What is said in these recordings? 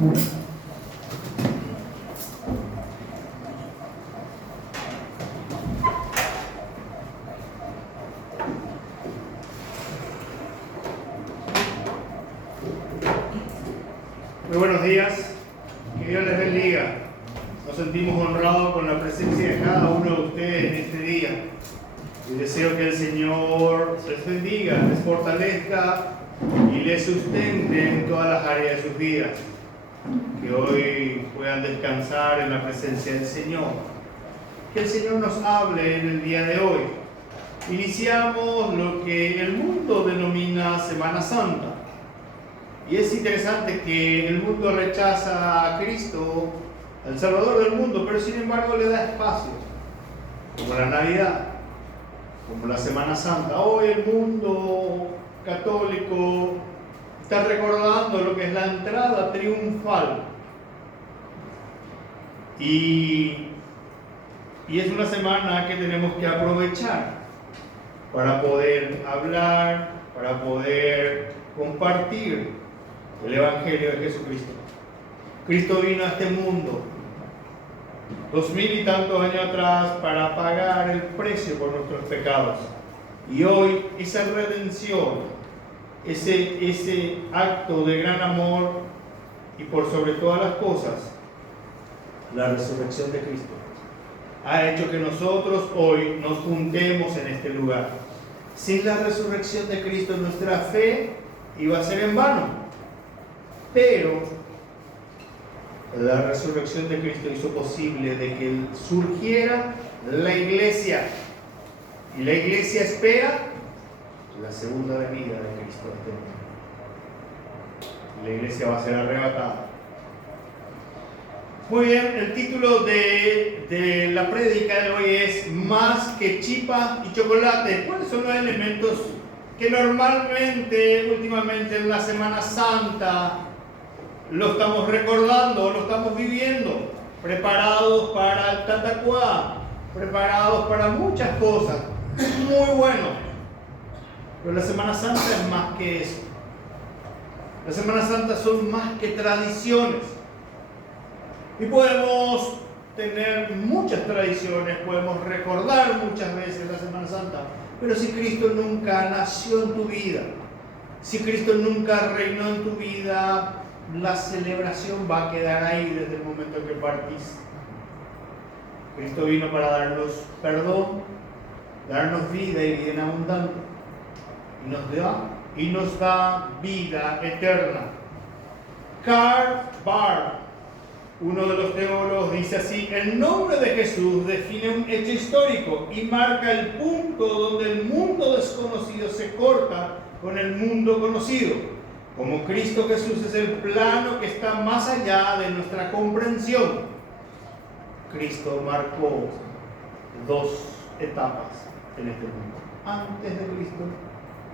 Muy buenos días, que Dios les bendiga. Nos sentimos honrados con la presencia de cada uno de ustedes en este día. Y deseo que el Señor les bendiga, les fortalezca y les sustente en todas las áreas de sus vidas. Que hoy puedan descansar en la presencia del Señor. Que el Señor nos hable en el día de hoy. Iniciamos lo que el mundo denomina Semana Santa. Y es interesante que el mundo rechaza a Cristo, al Salvador del mundo, pero sin embargo le da espacio, como la Navidad, como la Semana Santa. Hoy el mundo católico está recordando lo que es la entrada triunfal. Y es una semana que tenemos que aprovechar para poder hablar, para poder compartir el Evangelio de Jesucristo. Cristo vino a este mundo 2000 y tantos años atrás para pagar el precio por nuestros pecados. Y hoy esa redención, ese acto de gran amor y por sobre todas las cosas, la resurrección de Cristo, ha hecho que nosotros hoy nos juntemos en este lugar. Sin la resurrección de Cristo nuestra fe iba a ser en vano. Pero la resurrección de Cristo hizo posible de que surgiera la iglesia. Y la iglesia espera la segunda venida de Cristo a este mundo. La iglesia va a ser arrebatada. Muy bien, el título de la prédica de hoy es Más que chipa y chocolate. ¿Cuáles son los elementos que normalmente, últimamente en la Semana Santa, lo estamos recordando, lo estamos viviendo, preparados para el Tatacuá, preparados para muchas cosas, muy bueno? Pero la Semana Santa es más que eso. La Semana Santa son más que tradiciones. Y podemos tener muchas tradiciones, podemos recordar muchas veces la Semana Santa, pero si Cristo nunca nació en tu vida, si Cristo nunca reinó en tu vida, la celebración va a quedar ahí desde el momento que partís. Cristo vino para darnos perdón, darnos vida y vida en abundante, y nos da vida eterna. Karl Barth, uno de los teólogos, dice así: el nombre de Jesús define un hecho histórico y marca el punto donde el mundo desconocido se corta con el mundo conocido. Como Cristo Jesús es el plano que está más allá de nuestra comprensión, Cristo marcó dos etapas en este mundo: antes de Cristo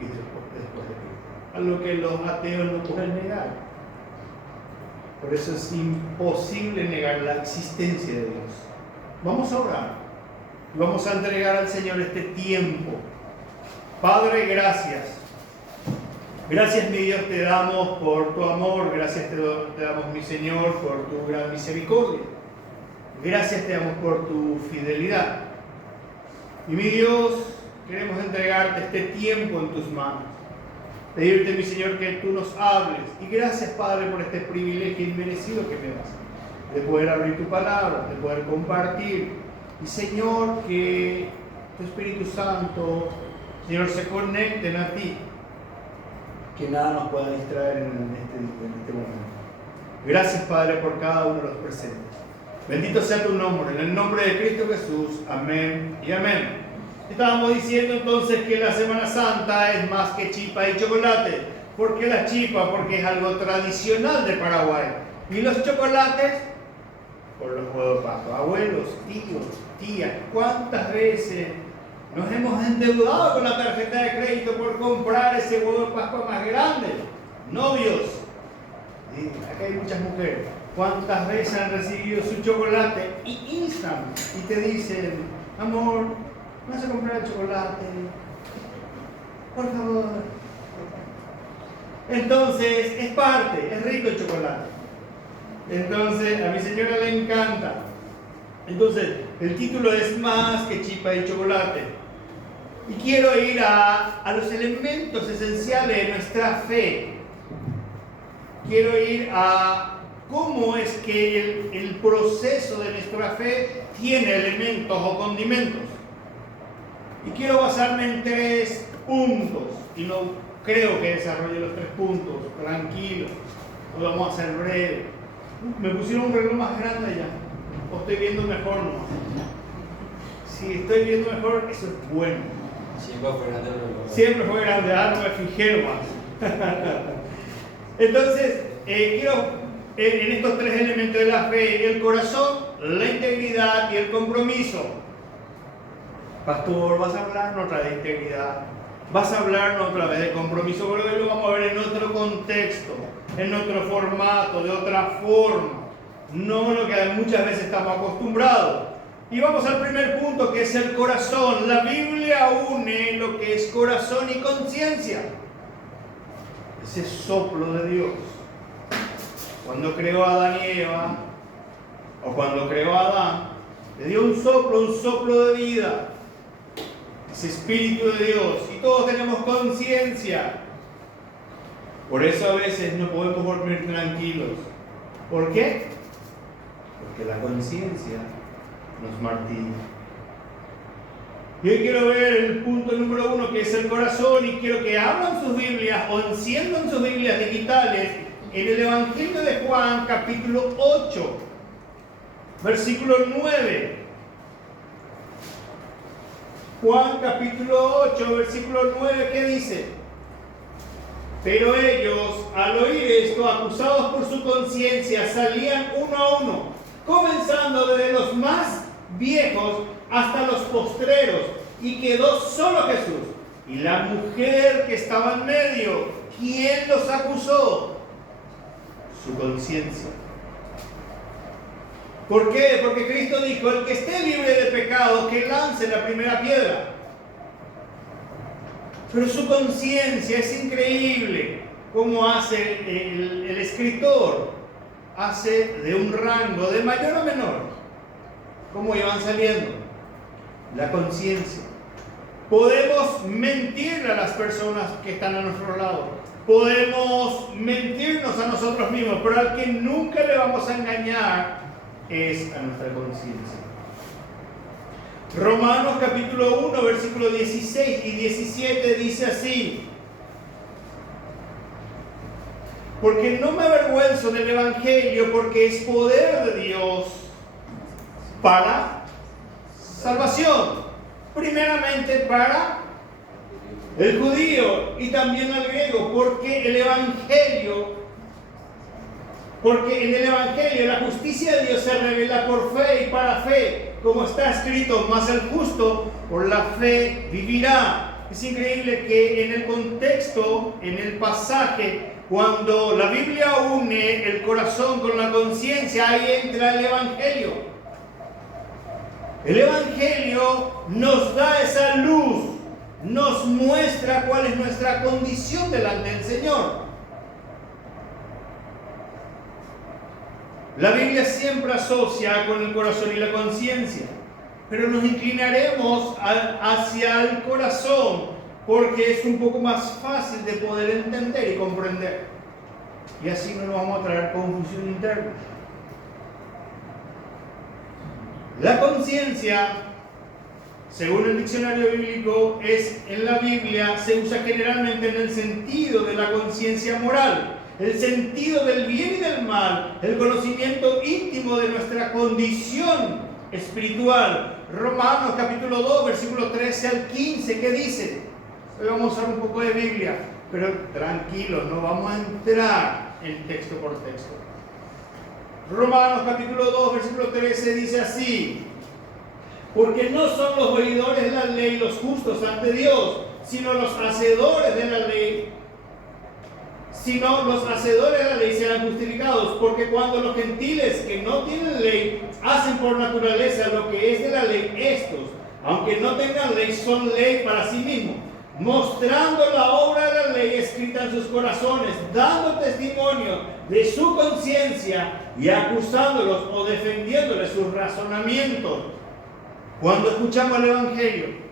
y después de Cristo. Algo que los ateos no pueden negar. Por eso es imposible negar la existencia de Dios. Vamos a orar. Vamos a entregar al Señor este tiempo. Padre, gracias. Gracias, mi Dios, te damos por tu amor. Gracias te damos, mi Señor, por tu gran misericordia. Gracias te damos por tu fidelidad. Y mi Dios, queremos entregarte este tiempo en tus manos. Pedirte, mi Señor, que tú nos hables. Y gracias, Padre, por este privilegio inmerecido que me das, de poder abrir tu palabra, de poder compartir. Y, Señor, que tu Espíritu Santo, Señor, se conecten a ti. Que nada nos pueda distraer en este momento. Gracias, Padre, por cada uno de los presentes. Bendito sea tu nombre, en el nombre de Cristo Jesús. Amén y amén. Estábamos diciendo entonces que la Semana Santa es más que chipa y chocolate. ¿Por qué la chipa? Porque es algo tradicional de Paraguay. ¿Y los chocolates? Por los huevos de Pascua. Abuelos, tíos, tías, ¿cuántas veces nos hemos endeudado con la tarjeta de crédito por comprar ese huevo de Pascua más grande? Novios, y acá hay muchas mujeres, ¿cuántas veces han recibido su chocolate y instan y te dicen: amor, ¿me vas a comprar el chocolate? Por favor. Entonces, es rico el chocolate. Entonces, a mi señora le encanta. Entonces, el título es Más que chipa y chocolate. Y quiero ir a los elementos esenciales de nuestra fe. Quiero ir a cómo es que el proceso de nuestra fe tiene elementos o condimentos. Y quiero basarme en 3 puntos. Y no creo que desarrolle los 3 puntos. Tranquilo. Lo vamos a hacer breve. Me pusieron un reloj más grande allá. O estoy viendo mejor nomás. Si estoy viendo mejor, eso es bueno. Siempre fue grande el reloj. Siempre fue grande, no me fijé nomás. Entonces, quiero en estos 3 elementos de la fe: el corazón, la integridad y el compromiso. Pastor, vas a hablar otra vez de integridad, vas a hablar otra vez de compromiso, pero hoy lo vamos a ver en otro contexto, en otro formato, de otra forma, no lo que muchas veces estamos acostumbrados. Y vamos al primer punto, que es el corazón. La Biblia une lo que es corazón y conciencia. Ese soplo de Dios. Cuando creó a Adán y Eva, o cuando creó a Adán, le dio un soplo de vida. Ese Espíritu de Dios. Y todos tenemos conciencia. Por eso a veces no podemos dormir tranquilos. ¿Por qué? Porque la conciencia nos martilla. Y hoy quiero ver el punto número 1, que es el corazón, y quiero que abran sus Biblias o enciendan sus Biblias digitales en el Evangelio de Juan, capítulo 8, versículo 9. Juan, capítulo 8, versículo 9, ¿qué dice? Pero ellos, al oír esto, acusados por su conciencia, salían uno a uno, comenzando desde los más viejos hasta los postreros, y quedó solo Jesús y la mujer que estaba en medio. ¿Quién los acusó? Su conciencia. ¿Por qué? Porque Cristo dijo: el que esté libre de pecado, que lance la primera piedra. Pero su conciencia, es increíble cómo hace el escritor, hace de un rango de mayor a menor, cómo iban saliendo. La conciencia. Podemos mentir a las personas que están a nuestro lado, podemos mentirnos a nosotros mismos, pero al que nunca le vamos a engañar es a nuestra conciencia. Romanos capítulo 1, versículos 16 y 17 dice así: porque no me avergüenzo del Evangelio, porque es poder de Dios para salvación, primeramente para el judío y también al griego, porque en el Evangelio la justicia de Dios se revela por fe y para fe, como está escrito: mas el justo por la fe vivirá. Es increíble que en el contexto, en el pasaje, cuando la Biblia une el corazón con la conciencia, ahí entra el Evangelio. El Evangelio nos da esa luz, nos muestra cuál es nuestra condición delante del Señor. La Biblia siempre asocia con el corazón y la conciencia, pero nos inclinaremos hacia el corazón porque es un poco más fácil de poder entender y comprender. Y así no nos vamos a traer confusión interna. La conciencia, según el diccionario bíblico, en la Biblia se usa generalmente en el sentido de la conciencia moral, el sentido del bien y del mal, el conocimiento íntimo de nuestra condición espiritual. Romanos capítulo 2, versículo 13 al 15, ¿qué dice? Hoy vamos a usar un poco de Biblia, pero tranquilos, no vamos a entrar en texto por texto. Romanos capítulo 2, versículo 13 dice así: porque no son los oidores de la ley los justos ante Dios, sino los hacedores de la ley. Sino los hacedores de la ley serán justificados, porque cuando los gentiles que no tienen ley hacen por naturaleza lo que es de la ley, estos, aunque no tengan ley, son ley para sí mismos, mostrando la obra de la ley es escrita en sus corazones, dando testimonio de su conciencia y acusándolos o defendiéndoles sus razonamientos. Cuando escuchamos el Evangelio,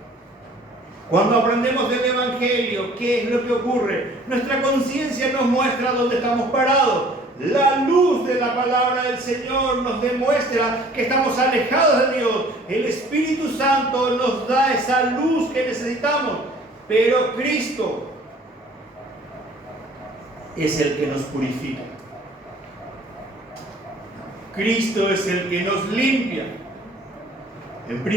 cuando aprendemos del Evangelio, ¿qué es lo que ocurre? Nuestra conciencia nos muestra dónde estamos parados. La luz de la palabra del Señor nos demuestra que estamos alejados de Dios. El Espíritu Santo nos da esa luz que necesitamos. Pero Cristo es el que nos purifica. Cristo es el que nos limpia. En 1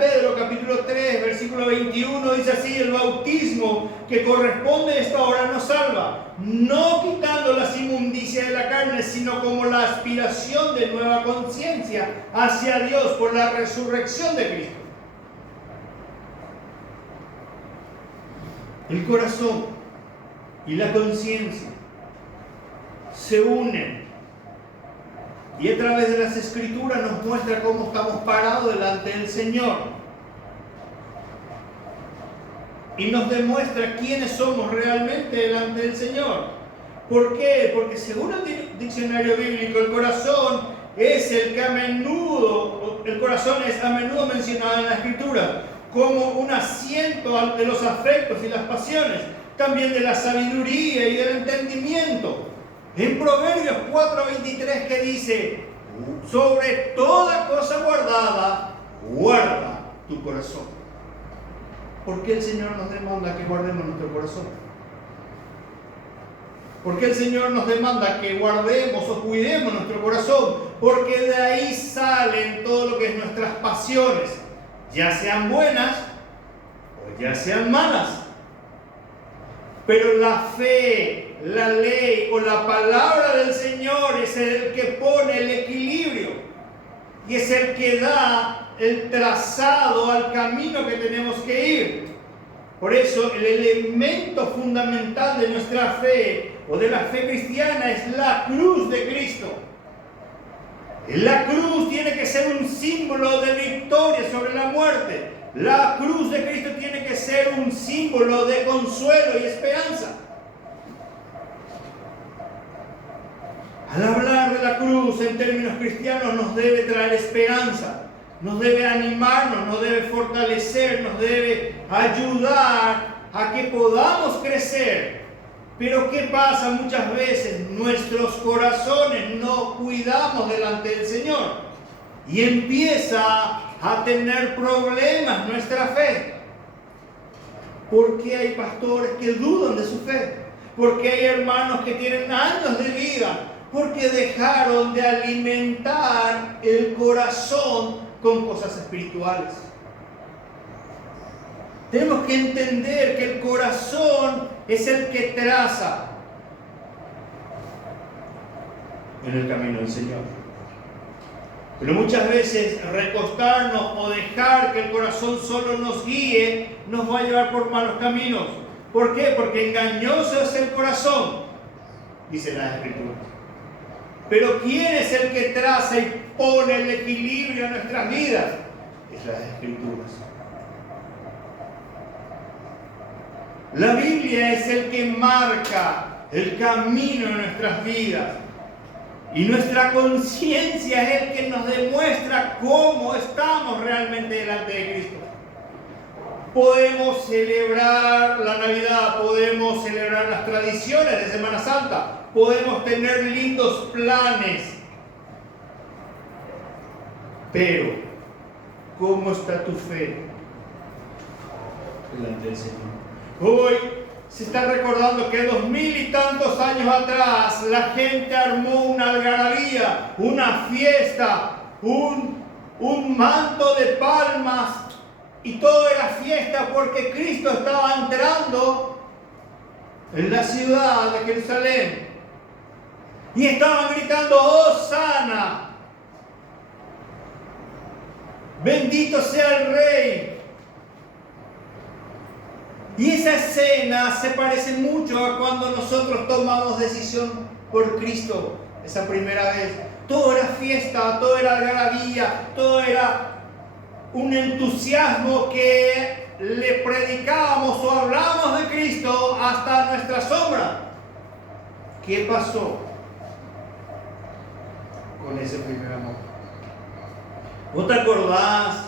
Pedro capítulo 3, versículo 21 dice así: el bautismo que corresponde a esta hora nos salva, no quitando las inmundicias de la carne, sino como la aspiración de nueva conciencia hacia Dios por la resurrección de Cristo. El corazón y la conciencia se unen. Y a través de las Escrituras nos muestra cómo estamos parados delante del Señor. Y nos demuestra quiénes somos realmente delante del Señor. ¿Por qué? Porque según el diccionario bíblico, el corazón es el corazón es a menudo mencionado en la Escritura como un asiento de los afectos y las pasiones, también de la sabiduría y del entendimiento. En Proverbios 4:23 que dice: sobre toda cosa guardada, guarda tu corazón. ¿Por qué el Señor nos demanda que guardemos nuestro corazón? ¿Por qué el Señor nos demanda que guardemos o cuidemos nuestro corazón? Porque de ahí salen todo lo que es nuestras pasiones, ya sean buenas o ya sean malas. Pero la fe, la ley o la palabra del Señor es el que pone el equilibrio y es el que da el trazado al camino que tenemos que ir. Por eso el elemento fundamental de nuestra fe o de la fe cristiana es la cruz de Cristo. La cruz tiene que ser un símbolo de victoria sobre la muerte. La cruz de Cristo tiene que ser un símbolo de consuelo y esperanza. Al hablar de la cruz en términos cristianos nos debe traer esperanza, nos debe animarnos, nos debe fortalecer, nos debe ayudar a que podamos crecer. Pero ¿qué pasa muchas veces? Nuestros corazones no cuidamos delante del Señor y empieza a tener problemas nuestra fe. ¿Por qué hay pastores que dudan de su fe? ¿Por qué hay hermanos que tienen años de vida? Porque dejaron de alimentar el corazón con cosas espirituales. Tenemos que entender que el corazón es el que traza en el camino del Señor. Pero muchas veces recostarnos o dejar que el corazón solo nos guíe nos va a llevar por malos caminos. ¿Por qué? Porque engañoso es el corazón, dice la Escritura. Pero ¿quién es el que traza y pone el equilibrio en nuestras vidas? Es las Escrituras. La Biblia es el que marca el camino en nuestras vidas. Y nuestra conciencia es el que nos demuestra cómo estamos realmente delante de Cristo. Podemos celebrar la Navidad, podemos celebrar las tradiciones de Semana Santa, podemos tener lindos planes. Pero, ¿cómo está tu fe delante del Señor? Hoy se está recordando que 2000 y tantos años atrás la gente armó una algarabía, una fiesta, un manto de palmas y todo era fiesta porque Cristo estaba entrando en la ciudad de Jerusalén y estaban gritando: ¡Hosana! ¡Bendito sea el Rey! Y esa escena se parece mucho a cuando nosotros tomamos decisión por Cristo esa primera vez. Todo era fiesta, todo era algarabía, todo era un entusiasmo que le predicábamos o hablábamos de Cristo hasta nuestra sombra. ¿Qué pasó con ese primer amor? ¿Vos te acordás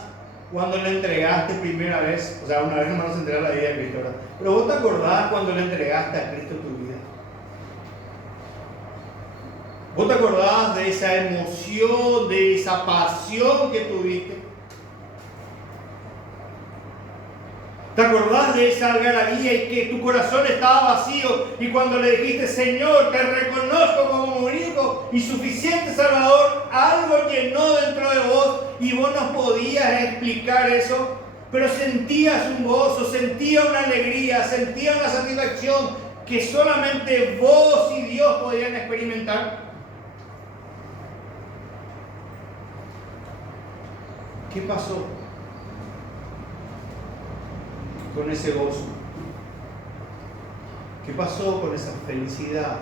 cuando le entregaste primera vez? O sea, una vez nomás nos entrega la vida de Cristo, ¿verdad? Pero ¿vos te acordás cuando le entregaste a Cristo tu vida? ¿Vos te acordás de esa emoción, de esa pasión que tuviste? ¿Te acordás de esa algarabía y que tu corazón estaba vacío? Y cuando le dijiste, Señor, te reconozco como mi único y suficiente Salvador, algo llenó dentro de vos y vos no podías explicar eso, pero sentías un gozo, sentías una alegría, sentías una satisfacción que solamente vos y Dios podían experimentar. ¿Qué pasó con ese gozo? ¿Qué pasó con esa felicidad?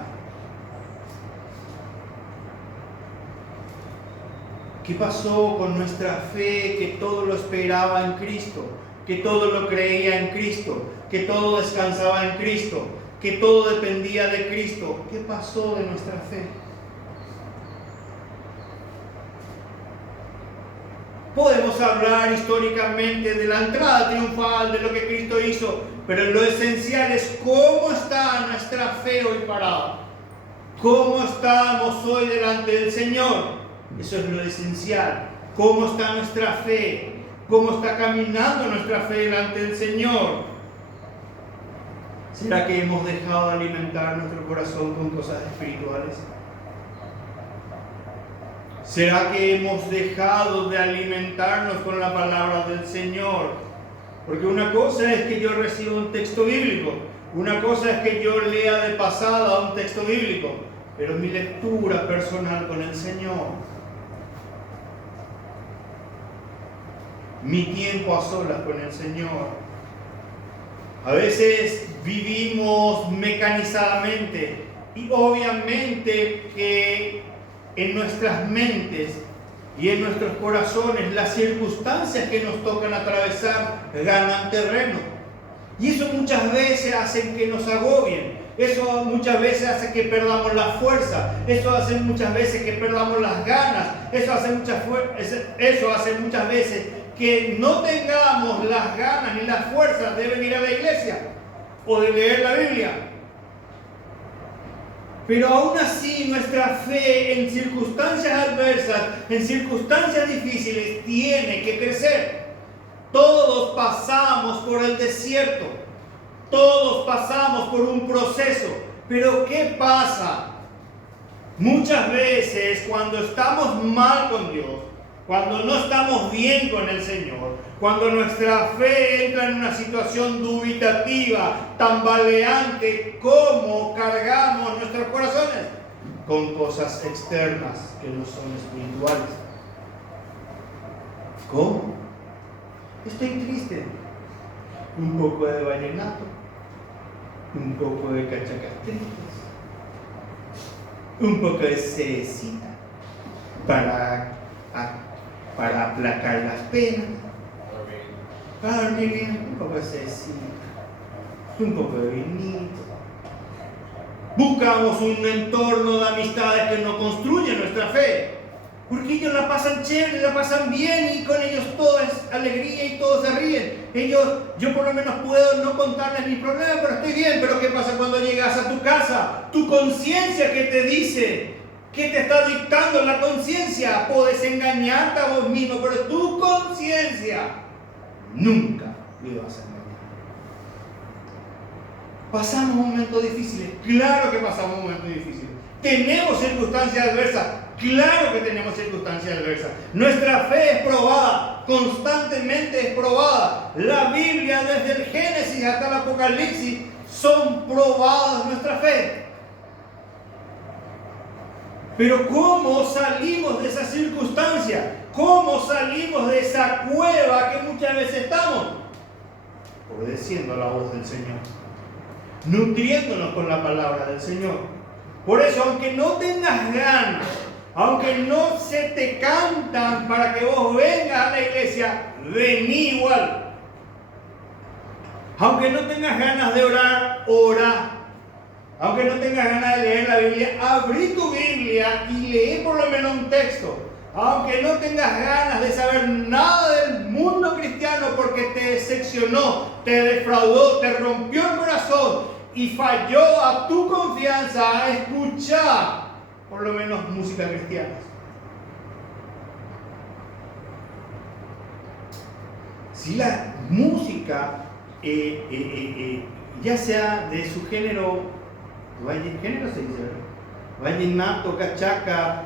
¿Qué pasó con nuestra fe que todo lo esperaba en Cristo? Que todo lo creía en Cristo, que todo descansaba en Cristo, que todo dependía de Cristo. ¿Qué pasó de nuestra fe? Podemos hablar históricamente de la entrada triunfal, de lo que Cristo hizo, pero lo esencial es cómo está nuestra fe hoy parada. ¿Cómo estamos hoy delante del Señor? Eso es lo esencial. ¿Cómo está nuestra fe? ¿Cómo está caminando nuestra fe delante del Señor? ¿Será que hemos dejado de alimentar nuestro corazón con cosas espirituales? ¿Será que hemos dejado de alimentarnos con la palabra del Señor? Porque una cosa es que yo reciba un texto bíblico, una cosa es que yo lea de pasada un texto bíblico, pero mi lectura personal con el Señor, mi tiempo a solas con el Señor. A veces vivimos mecanizadamente y obviamente que en nuestras mentes y en nuestros corazones las circunstancias que nos tocan atravesar ganan terreno. Y eso muchas veces hace que nos agobien. Eso muchas veces hace que perdamos la fuerza. Eso hace muchas veces que perdamos las ganas. Eso hace muchas veces que no tengamos las ganas ni las fuerzas de venir a la iglesia o de leer la Biblia. Pero aún así nuestra fe en circunstancias adversas, en circunstancias difíciles, tiene que crecer. Todos pasamos por el desierto, todos pasamos por un proceso. Pero ¿qué pasa? Muchas veces cuando estamos mal con Dios, cuando no estamos bien con el Señor, cuando nuestra fe entra en una situación dubitativa, tambaleante, ¿cómo cargamos nuestros corazones? Con cosas externas que no son espirituales. ¿Cómo? Estoy triste. Un poco de vallenato, un poco de cachacastritas, un poco de cecita para aplacar las penas, para dormir bien, un poco de cecita, un poco de vinito. Buscamos un entorno de amistades que no construyen nuestra fe, porque ellos la pasan chévere, la pasan bien y con ellos todo es alegría y todos se ríen. Yo por lo menos puedo no contarles mis problemas, pero estoy bien. Pero ¿qué pasa cuando llegas a tu casa? Tu conciencia que te dice, ¿qué te está dictando la conciencia? Puedes engañarte a vos mismo, pero tu conciencia nunca le vas a engañar. Pasamos momentos difíciles, claro que pasamos momentos difíciles. Tenemos circunstancias adversas, claro que tenemos circunstancias adversas. Nuestra fe es probada, constantemente es probada. La Biblia desde el Génesis hasta el Apocalipsis son probadas nuestra fe. Pero ¿cómo salimos de esa circunstancia? ¿Cómo salimos de esa cueva que muchas veces estamos? Obedeciendo a la voz del Señor, nutriéndonos con la palabra del Señor. Por eso, aunque no tengas ganas, aunque no se te cantan para que vos vengas a la iglesia, vení igual. Aunque no tengas ganas de orar, ora. Aunque no tengas ganas de leer la Biblia, abrí tu Biblia y lee por lo menos un texto. Aunque no tengas ganas de saber nada del mundo cristiano porque te decepcionó, te defraudó, te rompió el corazón y falló a tu confianza, a escuchar por lo menos música cristiana. Si la música, ya sea de su género, género se dice, vallenato, cachaca,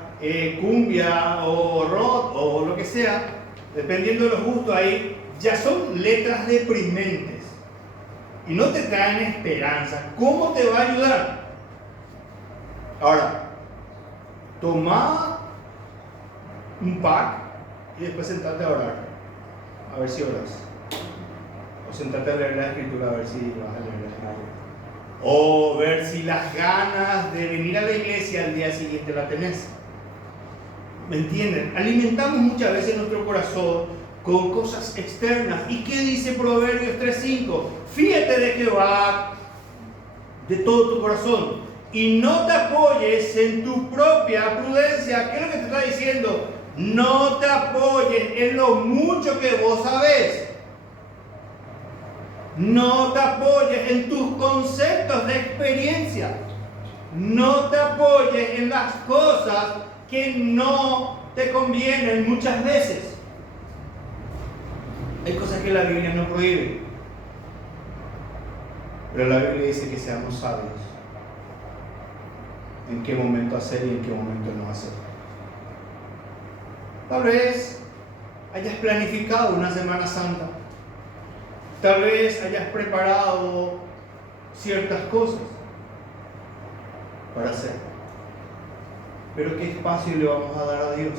cumbia o rock o lo que sea, dependiendo de los gustos ahí, ya son letras deprimentes y no te traen esperanza. ¿Cómo te va a ayudar? Ahora, toma un pack y después sentate a orar, a ver si oras, o sentate a leer la escritura, a ver si vas a leer la escritura, o ver si las ganas de venir a la iglesia al día siguiente la tenés. ¿Me entienden? Alimentamos muchas veces nuestro corazón con cosas externas. ¿Y qué dice Proverbios 3:5? Fíjate de Jehová de todo tu corazón y no te apoyes en tu propia prudencia. ¿Qué es lo que te está diciendo? No te apoyes en lo mucho que vos sabés. No te apoyes en tus conceptos de experiencia. No te apoyes en las cosas que no te convienen muchas veces. Hay cosas que la Biblia no prohíbe, pero la Biblia dice que seamos sabios en qué momento hacer y en qué momento no hacer. Tal vez hayas planificado una Semana Santa, tal vez hayas preparado ciertas cosas para hacer. Pero ¿qué espacio le vamos a dar a Dios?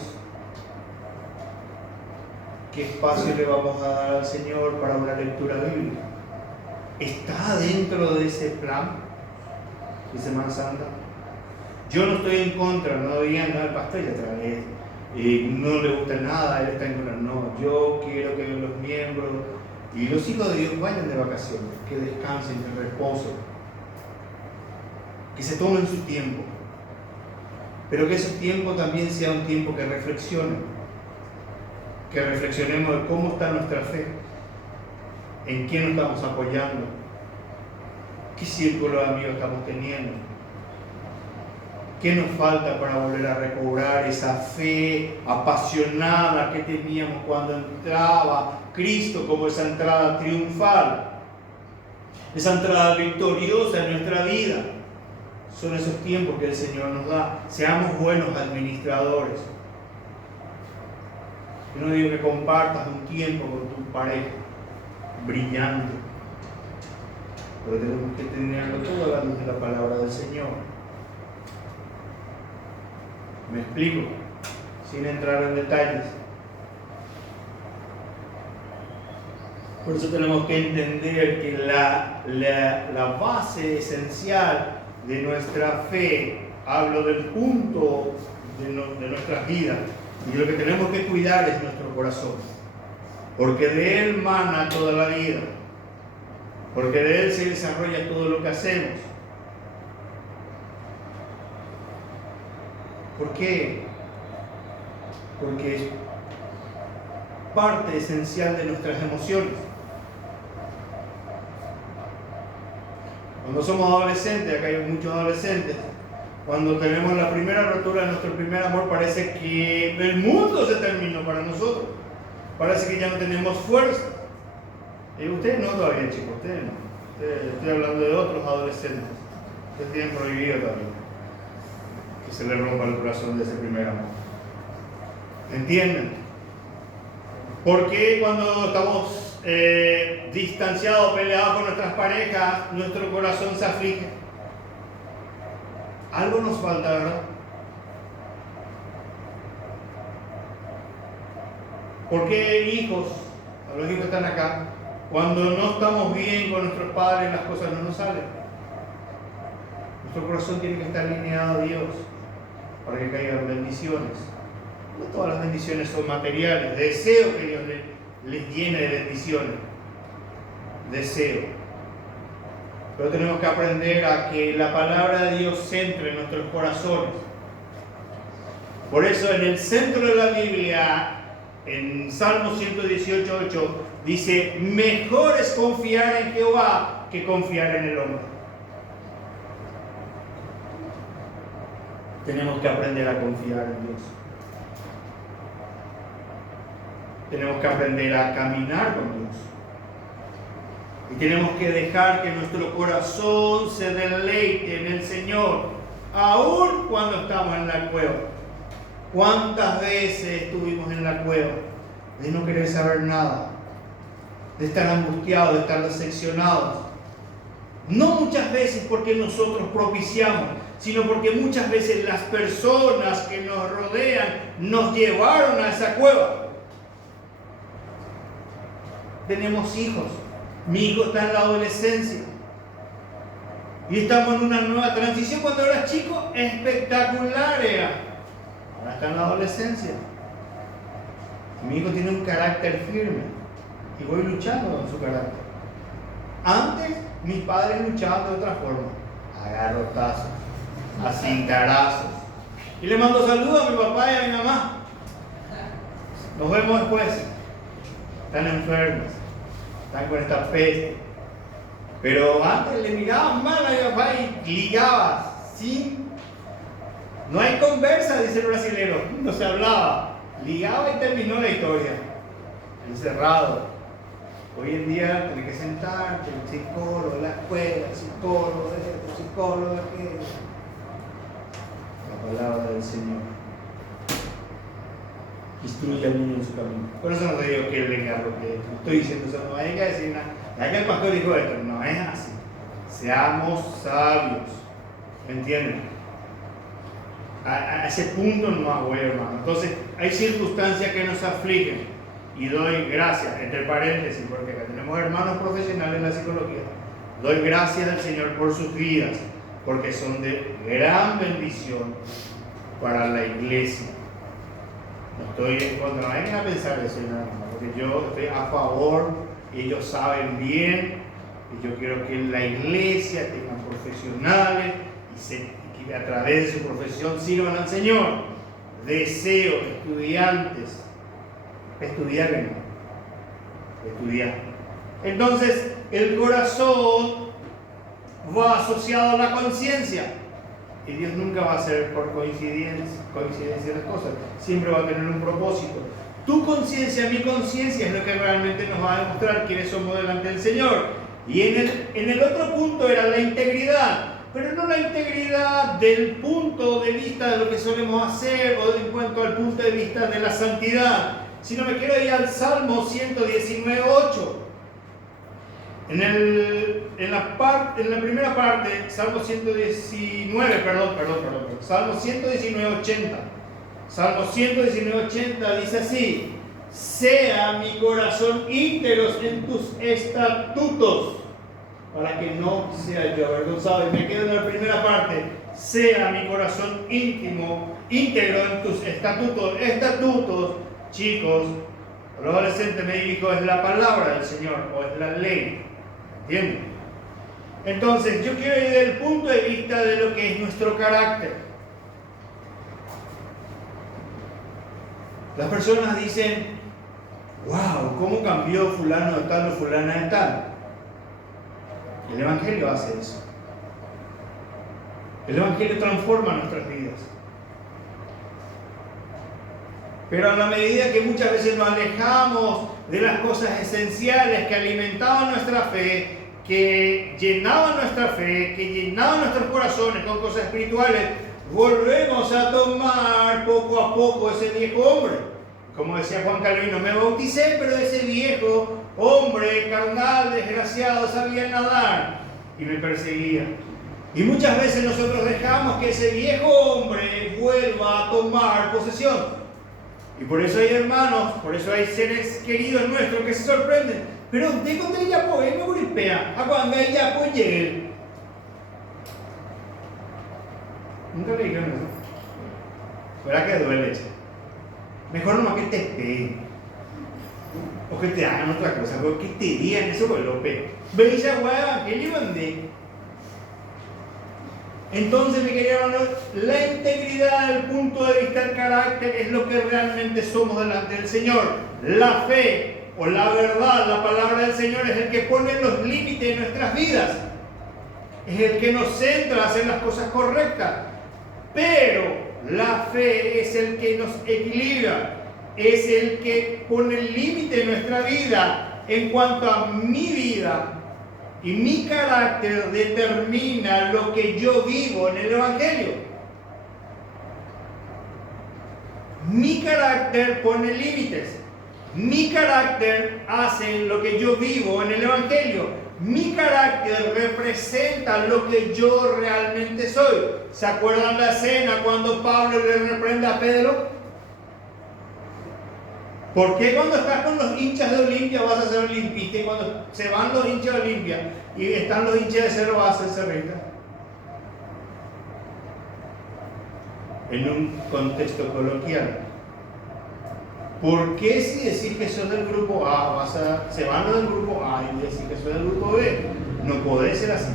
¿Qué espacio le vamos a dar al Señor para una lectura bíblica? ¿Está dentro de ese plan de Semana Santa? Yo no estoy en contra, no digan, no, el pastor ya otra vez, no le gusta nada, él está en contra. No, yo quiero que los miembros y los hijos de Dios vayan de vacaciones, que descansen, que reposen, que se tomen su tiempo. Pero que ese tiempo también sea un tiempo que reflexionen, que reflexionemos de cómo está nuestra fe, en quién nos estamos apoyando, qué círculo de amigos estamos teniendo, qué nos falta para volver a recobrar esa fe apasionada que teníamos cuando entraba Cristo, como esa entrada triunfal, esa entrada victoriosa en nuestra vida. Son esos tiempos que el Señor nos da. Seamos buenos administradores. Yo no digo que compartas un tiempo con tu pareja brillante, pero tenemos que tenerlo todo a la luz de la palabra del Señor. ¿Me explico? Sin entrar en detalles. Por eso tenemos que entender que la base esencial de nuestra fe, hablo del punto de nuestras vidas, y lo que tenemos que cuidar es nuestro corazón, porque de él mana toda la vida, porque de él se desarrolla todo lo que hacemos. ¿Por qué? Porque es parte esencial de nuestras emociones. Cuando somos adolescentes, acá hay muchos adolescentes, cuando tenemos la primera rotura de nuestro primer amor, parece que el mundo se terminó para nosotros. Parece que ya no tenemos fuerza. Y ustedes no todavía, chicos, ustedes no. Estoy hablando de otros adolescentes. Ustedes tienen prohibido también que se les rompa el corazón de ese primer amor. ¿Entienden? ¿Por qué cuando estamos distanciados, peleados con nuestras parejas, nuestro corazón se aflige? Algo nos falta, ¿verdad? ¿Por qué hijos, a los hijos que están acá, cuando no estamos bien con nuestros padres, las cosas no nos salen? Nuestro corazón tiene que estar alineado a Dios para que caigan bendiciones. No todas las bendiciones son materiales. Deseo que Dios les llene de bendiciones. Deseo. pero tenemos que aprender a que la palabra de Dios centre en nuestros corazones. Por eso en el centro de la Biblia, en Salmo 118:8, dice: mejor es confiar en Jehová que confiar en el hombre. Tenemos que aprender a confiar en Dios. Tenemos que aprender a caminar con Dios. Y tenemos que dejar que nuestro corazón se deleite en el Señor, aun cuando estamos en la cueva. ¿Cuántas veces estuvimos en la cueva de no querer saber nada, de estar angustiados, de estar decepcionados? No muchas veces porque nosotros propiciamos, sino porque muchas veces las personas que nos rodean nos llevaron a esa cueva. Tenemos hijos. Mi hijo está en la adolescencia. Y estamos en una nueva transición. Cuando era chico, espectacular era. Ahora está en la adolescencia. Mi hijo tiene un carácter firme. Y voy luchando con su carácter. Antes, mis padres luchaban de otra forma. A garrotazos, a cintarazos. Y le mando saludos a mi papá y a mi mamá. Nos vemos después. Están enfermos. Están con esta peste. Pero antes le miraban mal a mi papá y ligaba. No hay conversa, dice el brasilero. No se hablaba. Ligaba y terminó la historia. Encerrado. Hoy en día tenés que sentarte, el psicólogo de la escuela, el psicólogo de esto, el psicólogo de aquello. La palabra del Señor instruye al niño en su camino. Por eso no te digo que él venga a lo que estoy diciendo, eso no hay que decir nada. Ya que el pastor dijo esto, no es así. Seamos sabios. ¿Me entienden? A ese punto no hago, hermano. Entonces, hay circunstancias que nos afligen. Y doy gracias, entre paréntesis, porque acá tenemos hermanos profesionales en la psicología. Doy gracias al Señor por sus vidas, porque son de gran bendición para la iglesia. No estoy en contra, no hay que pensar eso, hermano, porque yo estoy a favor, ellos saben bien, y yo quiero que la iglesia tenga profesionales y que a través de su profesión sirvan al Señor. Deseo estudiantes. Estudiar. Entonces, el corazón va asociado a la conciencia. Y Dios nunca va a ser por coincidencia las cosas. Siempre va a tener un propósito. Tu conciencia, mi conciencia es lo que realmente nos va a demostrar quiénes somos delante del Señor. Y en el otro punto era la integridad. Pero no la integridad del punto de vista de lo que solemos hacer o en cuanto al punto de vista de la santidad. Si no, me quiero ir al Salmo 119:8. En la primera parte, Salmo 119, Salmo 119:80. Salmo 119:80 dice así: sea mi corazón íntegro en tus estatutos, para que no sea yo avergonzado. Y me quedo en la primera parte: sea mi corazón íntegro en tus estatutos. Estatutos, chicos, a los adolescentes me dirijo, es la palabra del Señor o es la ley. ¿Entienden? Entonces, yo quiero ir del punto de vista de lo que es nuestro carácter. Las personas dicen: wow, ¿cómo cambió fulano de tal o fulana de tal? El Evangelio hace eso. El Evangelio transforma nuestras vidas. Pero a la medida que muchas veces nos alejamos de las cosas esenciales que alimentaban nuestra fe, que llenaban nuestra fe, que llenaban nuestros corazones con cosas espirituales, volvemos a tomar poco a poco ese viejo hombre. Como decía Juan Calvino: me bauticé, pero ese viejo hombre carnal, desgraciado, sabía nadar y me perseguía. Y muchas veces nosotros dejamos que ese viejo hombre vuelva a tomar posesión. Y por eso hay hermanos, por eso hay seres queridos nuestros que se sorprenden. Pero de cuando ella puede, me golpea. A cuando ella puede llegar. Nunca le dijeron eso. ¿Verdad que duele? Mejor nomás que te esperen. O que te hagan otra cosa. Pero que te digan eso con López. Veis a Evangelio donde Entonces, mi querido hermano, la integridad del punto de vista del carácter es lo que realmente somos delante del Señor. La fe o la verdad, la palabra del Señor es el que pone los límites de nuestras vidas. Es el que nos centra a hacer las cosas correctas. Pero la fe es el que nos equilibra, es el que pone el límite en nuestra vida en cuanto a mi vida. Y mi carácter determina lo que yo vivo en el Evangelio. Mi carácter pone límites. Mi carácter hace lo que yo vivo en el Evangelio. Mi carácter representa lo que yo realmente soy. ¿Se acuerdan la escena cuando Pablo le reprende a Pedro? ¿Por qué cuando estás con los hinchas de Olimpia vas a ser limpista y cuando se van los hinchas de Olimpia y están los hinchas de Cerro vas a ser cerrita? En un contexto coloquial. ¿Por qué si decir que sos del grupo A, se van los del grupo A y decir que sos del grupo B? No puede ser así.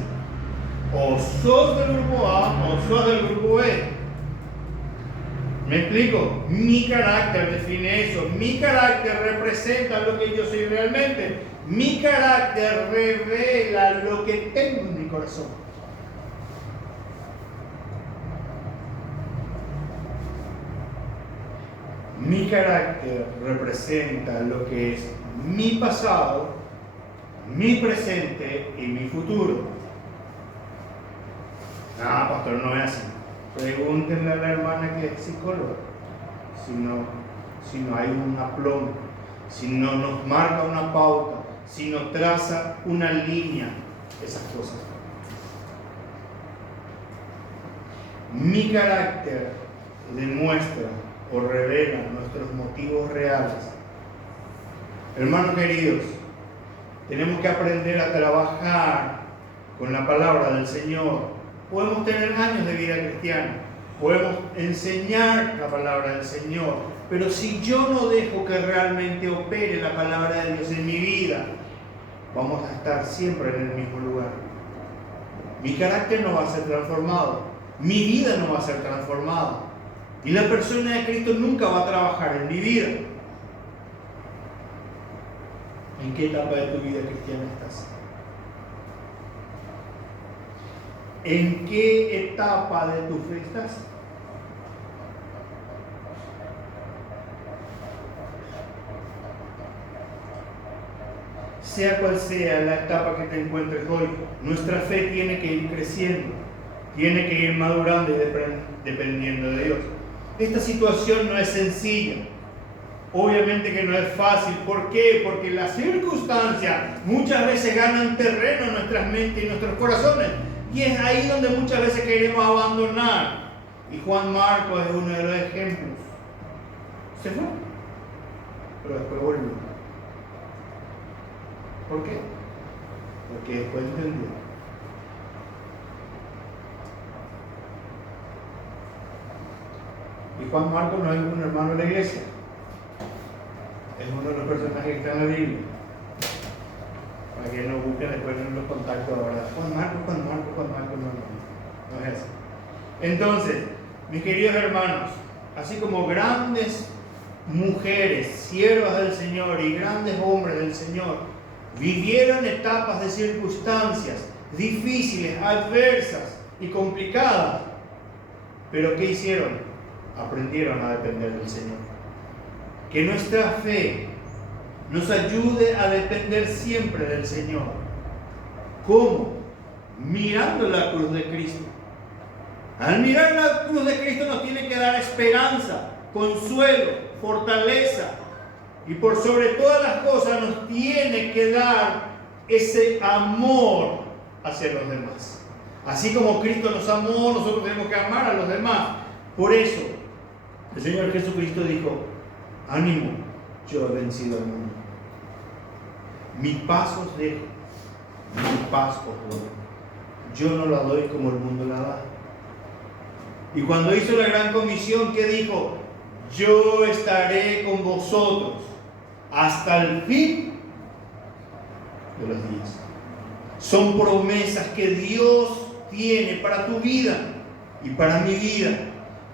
O sos del grupo A o sos del grupo B. ¿Me explico? Mi carácter define eso. Mi carácter representa lo que yo soy realmente. Mi carácter revela lo que tengo en mi corazón. Mi carácter representa lo que es mi pasado, mi presente y mi futuro. Ah, pastor, no es así. Pregúntenle a la hermana que es psicóloga. Si no hay un aplomo, si no nos marca una pauta, si no traza una línea, esas cosas. Mi carácter demuestra o revela nuestros motivos reales. Hermanos queridos, tenemos que aprender a trabajar con la palabra del Señor. Podemos tener años de vida cristiana, podemos enseñar la palabra del Señor, pero si yo no dejo que realmente opere la palabra de Dios en mi vida, vamos a estar siempre en el mismo lugar. Mi carácter no va a ser transformado, mi vida no va a ser transformada, y la persona de Cristo nunca va a trabajar en mi vida. ¿En qué etapa de tu vida cristiana estás? ¿En qué etapa de tu fe estás? Sea cual sea la etapa que te encuentres hoy, nuestra fe tiene que ir creciendo, tiene que ir madurando y dependiendo de Dios. Esta situación no es sencilla, obviamente que no es fácil. ¿Por qué? Porque las circunstancias muchas veces ganan terreno en nuestras mentes y nuestros corazones. Y es ahí donde muchas veces queremos abandonar. Y Juan Marcos es uno de los ejemplos. Se fue, pero después volvió. ¿Por qué? Porque después entendió. Y Juan Marcos no es un hermano de la iglesia. Es uno de los personajes que están en la Biblia. Para que no busquen después en los contactos ahora. Juan Marcos, no es así. Entonces, mis queridos hermanos, así como grandes mujeres, siervas del Señor y grandes hombres del Señor, vivieron etapas de circunstancias difíciles, adversas y complicadas, pero ¿qué hicieron? Aprendieron a depender del Señor. Que nuestra fe nos ayude a depender siempre del Señor. ¿Cómo? Mirando la cruz de Cristo. Al mirar la cruz de Cristo nos tiene que dar esperanza, consuelo, fortaleza, y por sobre todas las cosas nos tiene que dar ese amor hacia los demás. Así como Cristo nos amó, nosotros tenemos que amar a los demás. Por eso el Señor Jesucristo dijo: ánimo, yo he vencido al mundo. Mi paz os dejo, mi paz os doy. Yo no la doy como el mundo la da. Y cuando hizo la gran comisión, ¿qué dijo? Yo estaré con vosotros hasta el fin de los días. Son promesas que Dios tiene para tu vida y para mi vida.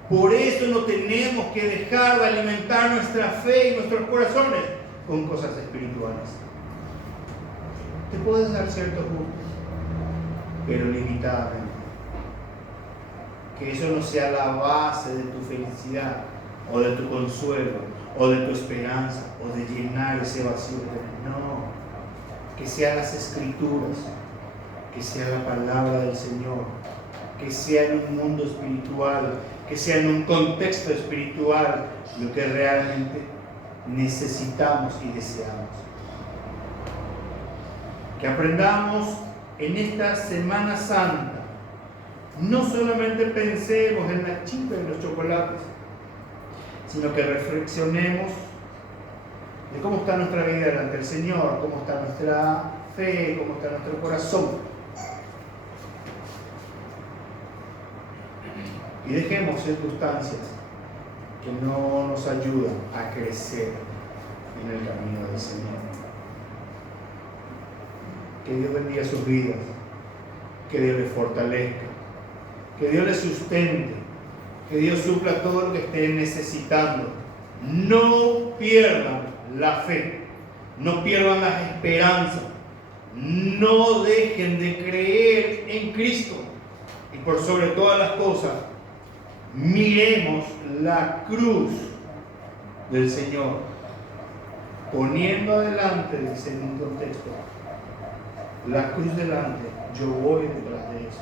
Por eso no tenemos que dejar de alimentar nuestra fe y nuestros corazones con cosas espirituales. Te puedes dar ciertos gustos, pero limitadamente. Que eso no sea la base de tu felicidad, o de tu consuelo, o de tu esperanza, o de llenar ese vacío que tienes. No. Que sean las Escrituras, que sea la palabra del Señor, que sea en un mundo espiritual, que sea en un contexto espiritual, lo que realmente necesitamos y deseamos. Que aprendamos en esta Semana Santa, no solamente pensemos en la chipa y los chocolates, sino que reflexionemos de cómo está nuestra vida delante del Señor, cómo está nuestra fe, cómo está nuestro corazón. Y dejemos circunstancias que no nos ayudan a crecer en el camino del Señor. Que Dios bendiga sus vidas, que Dios les fortalezca, que Dios les sustente, que Dios supla todo lo que estén necesitando. No pierdan la fe, no pierdan las esperanzas, no dejen de creer en Cristo. Y por sobre todas las cosas, miremos la cruz del Señor, poniendo adelante, dice en un contexto, la cruz delante, yo voy detrás de eso.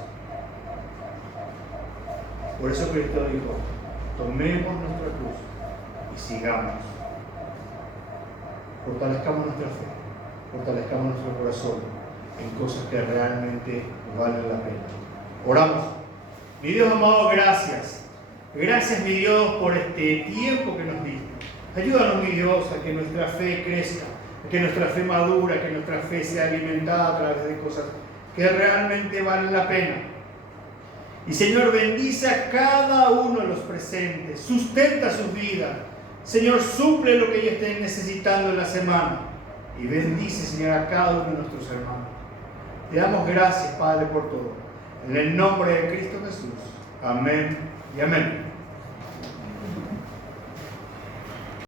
Por eso Cristo dijo, tomemos nuestra cruz y sigamos. Fortalezcamos nuestra fe, fortalezcamos nuestro corazón en cosas que realmente valen la pena. Oramos. Mi Dios amado, gracias. Gracias, mi Dios, por este tiempo que nos diste. Ayúdanos, mi Dios, a que nuestra fe crezca, a que nuestra fe madura, que nuestra fe sea alimentada a través de cosas que realmente valen la pena. Y Señor, bendice a cada uno de los presentes, sustenta sus vidas. Señor, suple lo que ellos estén necesitando en la semana. Y bendice, Señor, a cada uno de nuestros hermanos. Te damos gracias, Padre, por todo. En el nombre de Cristo Jesús. Amén y amén.